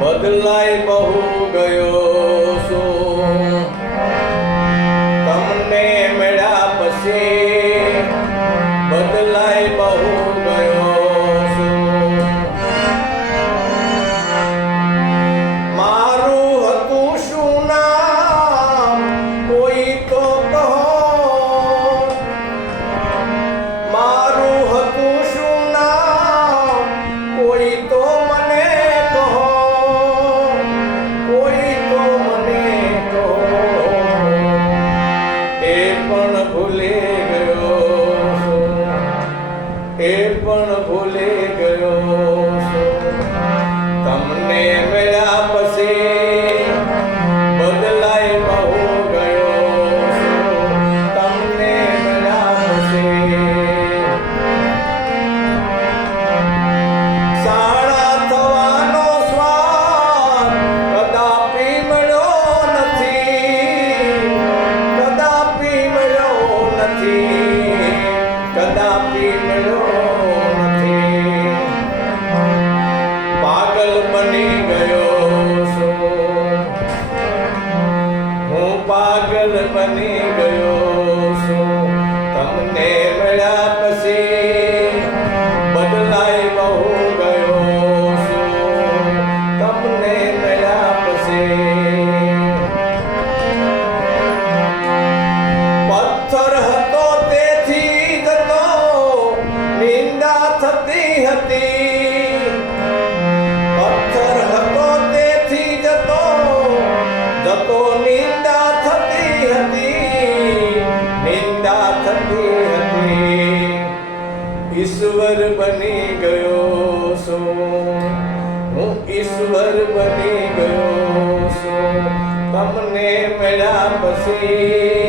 બદલાય બહુ ગયો છું તમને મળ્યા પછી બદલાય બહુ ગયો છું મારું હતું શું નામ કોઈ તો કહો મારું હતું શું નામ કોઈ તો મને કહો કોઈ તો મને કહો એ પણ ભૂલી ગયો છું એ પણ ભૂલી ગયો છું તમને મળ્યા પછી બદલાય બહુ ગયો છું તમને મળ્યા પછી સાણા થવાનો સ્વાદ કદાપી મળ્યો નથી કદાપી મળ્યો નથી કદાપી મળ્યો નથી પાગલ બની ગયો છું હું પાગલ બની ગયો છું તમને મળ્યા પછી બદલાય બહુ ગયો છું તમને મળ્યા પછી પથ્થર હતો તેથી જતો નિંદા થતી હતી પથ્થર હતો તેથી જતો નિંદા થતી હતી નિંદા થતી હતી ઈશ્વર બની ગયો છું હું ઈશ્વર બની ગયો છું તમને મળ્યા પછી